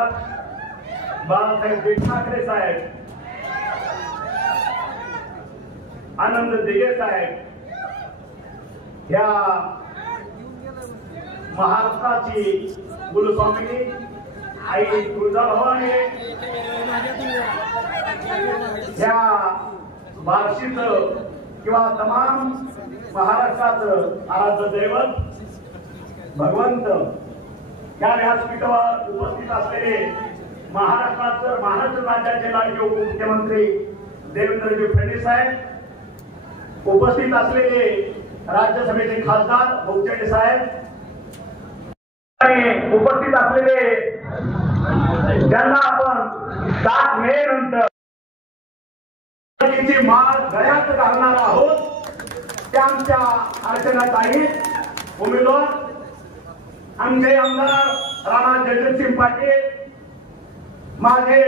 आमदार बाळासाहेब ठाकरे साहेब, आनंद दिघे साहेब, या महाराष्ट्राची कुलस्वामिनी आई तुळजाभवानी, या बार्शीच किंवा तमाम महाराष्ट्राचं आराध्य दैवत भगवंत, या व्यासपीठावर उपस्थित असलेले महाराष्ट्र राज्याचे लाडके उपमुख्यमंत्री देवेंद्रजी फडणवीस साहेब, उपस्थित असलेले राज्यसभेचे खासदार बोगचडे साहेब, उपस्थित असलेले ज्यांना आपण 7 मे नंतर माळ गळ्यात घालणार आहोत, त्या आमच्या अर्चनाताई उमेदवार, आमचे आमदार राणा जगजितसिंह पाटील, माझे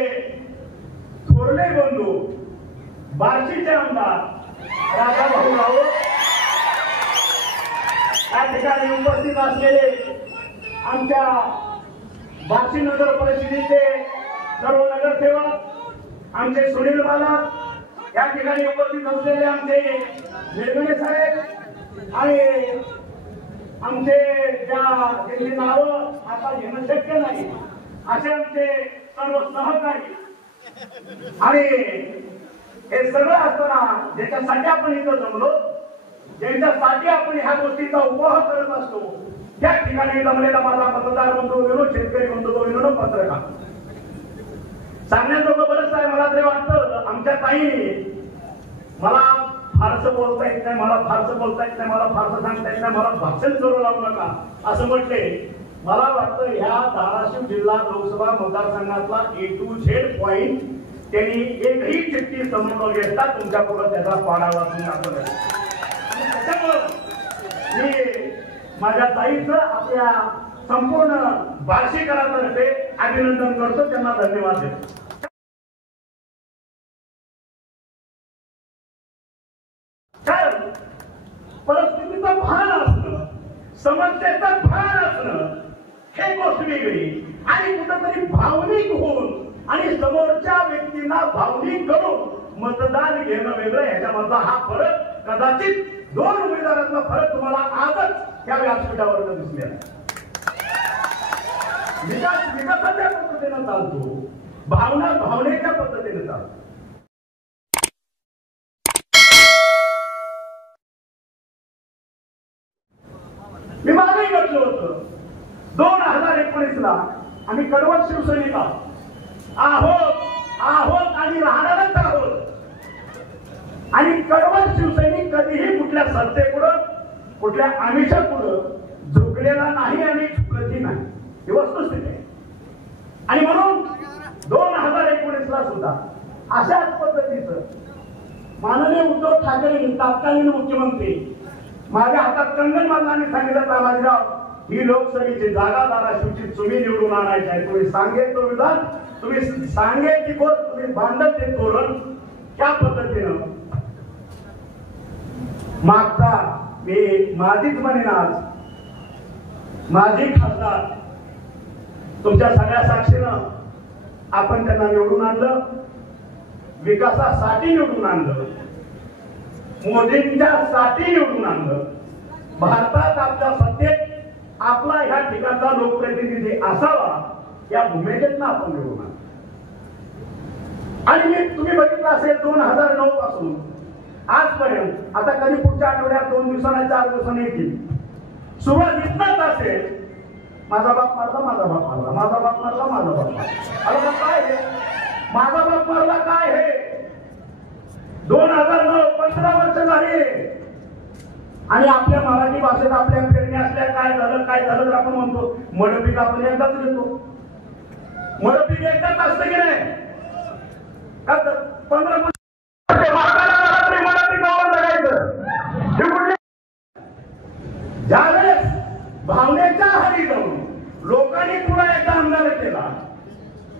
थोरले बंधू बार्शीचे आमदार राजाभाऊ राऊत, या ठिकाणी उपस्थित असलेले आमच्या बार्शी नगर परिषदेचे सर्व नगरसेवक, आमचे सुनील बाला, या ठिकाणी उपस्थित असलेले आमचे निर्मळे साहेब आणि आमचे ज्यांची नावं आता घेणं शक्य नाही असे आमचे सर्व सहकारी, आणि हे सगळं असताना ज्याच्यासाठी आपण इथं जमलो, ज्यांच्यासाठी आपण ह्या गोष्टीचा उपभोग करत असतो, त्या ठिकाणी जमलेला माझा मतदार बंधू विनोद, शेतकरी बंधू विनोद, पत्रकार सांगण्याजोगं बरंच आहे. मला तरी वाटतं आमच्या ताईने मला फारसं बोलता येत नाही, मला फारसं बोलता येत नाही, मला फारसं सांगता येत नाही, मला भाषण करू लावू नका असं म्हटले. मला वाटतं ह्या धाराशिव जिल्हा लोकसभा मतदारसंघातला A to Z पॉइंट त्यांनी एकही चिठ्ठी समोर घेता तुमच्या पुढे त्याचा पाडा वाचून टाकला. त्याच्यामुळं मी माझ्या ताईचं आपल्या संपूर्ण बार्शीकरांतर्फे अभिनंदन करतो, त्यांना धन्यवाद देतो. परिस्थितीचं भान असणं, समस्येचं भान असणं हे गोष्ट वेगळी, आणि कुठेतरी भावनिक होऊन आणि समोरच्या व्यक्तींना भावनिक करून मतदान घेणं वेगळं. ह्याच्यामधला हा फरक कदाचित 2 उमेदवारांचा फरक तुम्हाला आजच या व्यासपीठावर दिसलेला. विकास विकासाच्या पद्धतीने चालतो, भावना भावनेच्या पद्धतीने चालतो. मी मागे म्हटलं होतं 2019ला आम्ही कडवट शिवसैनिक आहोत आणि राहणारच आहोत, आणि कडवट शिवसैनिक कधीही कुठल्या सत्तेपुढं, कुठल्या आमिषापुढं झुकलेला नाही आणि झुकतही नाही, ही वस्तुस्थिती आहे. आणि म्हणून 2019ला सुद्धा अशाच पद्धतीचं माननीय उद्धव ठाकरे तत्कालीन मुख्यमंत्री माझ्या हातात कंगन बांधल्याने सांगितलं, तानाजीराव ही लोकसभेची जागा धाराशिवची तुम्ही निवडून आणायची आहे. तुम्ही सांगेल तो विधान, तुम्ही सांगेल की गोष्ट, तुम्ही बांधत ते तोरण, त्या पद्धतीनं मागचा मी माझीच म्हणेन आज माझी खासदार तुमच्या सगळ्या साक्षीनं आपण त्यांना निवडून आणलं, विकासासाठी निवडून आणलं, मोदींच्यासाठी निवडून आणलं. भारतात आपल्या सत्तेत आपला ह्या ठिकाणचा लोकप्रतिनिधी असावा या भूमिकेतनं आपण निवडून आणलं. आणि तुम्ही बघितलं असेल 2009 पासून आजपर्यंत, आता कधी पुढच्या आठवड्यात 2 दिवसांना 4 दिवसांनी येतील, सुरुवातीतच असेल माझा बाप मारला, माझा बाप मारला, माझा बाप मारला, माझा बाप मारला. अरे काय हे माझा बाप मारला काय हे? 2009 15 वर्ष झाली, आणि आपल्या मराठी भाषेत आपल्या पेरणी असल्या काय झालं तर आपण म्हणतो मडपीक आपण एकदाच घेतो. मडपीक एकदाच असतं की नाही का? 15 वर्ष ज्यावेळेस भावनेच्या हारी जाऊन लोकांनी तुला एकदा आमदार केला,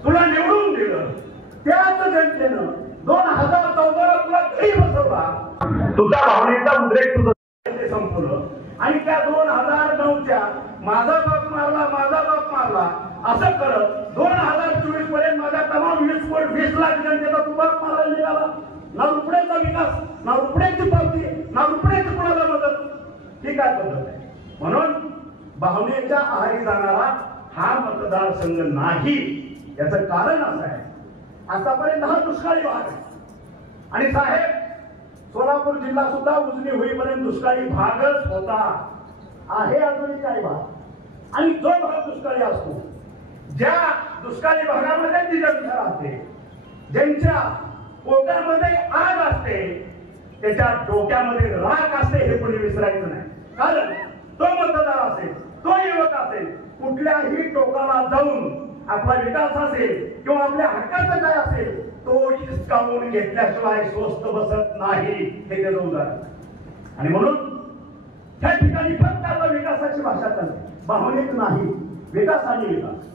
तुला निवडून दिलं, त्याच जनतेनं 2014ला तुला घरी बसवला, तुझ्या भावनेचा उद्रेक तुझं संपलं. आणि त्या 2009च्या माझा बाप मारला असं करत 2024 पर्यंत माझ्या तमाम 20 लाख जनतेचा तुबार मारायला निघाला. ना रुपयाचा विकास, ना रुपयाची पावती, ना रुपयाची कोणाला मदत. ही काय पद्धत आहे? म्हणून भावनेच्या आहारी जाणारा हा मतदारसंघ नाही. याचं कारण असं आहे, आतापर्यंत हा दुष्काळी भाग आहे आणि साहेब सोलापूर जिल्हा सुद्धा उजनी होईपर्यंत दुष्काळी भागच होता, आहे अजूनही काही भाग. आणि जो भाग दुष्काळी असतो, ज्या दुष्काळी भागामध्ये जी जनता राहते, ज्यांच्या पोटामध्ये आग असते, त्याच्या डोक्यामध्ये राख असते, हे कोणी विसरायचं नाही. कारण तो मतदार असेल, तो युवक असेल, कुठल्याही टोकाला जाऊन आपला विकास असेल किंवा आपल्या हक्काचं काय असेल तो हिसकावून घेतल्याशिवाय स्वस्त बसत नाही. हे त्याचं उदाहरण. आणि म्हणून त्या ठिकाणी फक्त आता विकासाची भाषा चालते, भावनेत नाही. विकास आणि विकास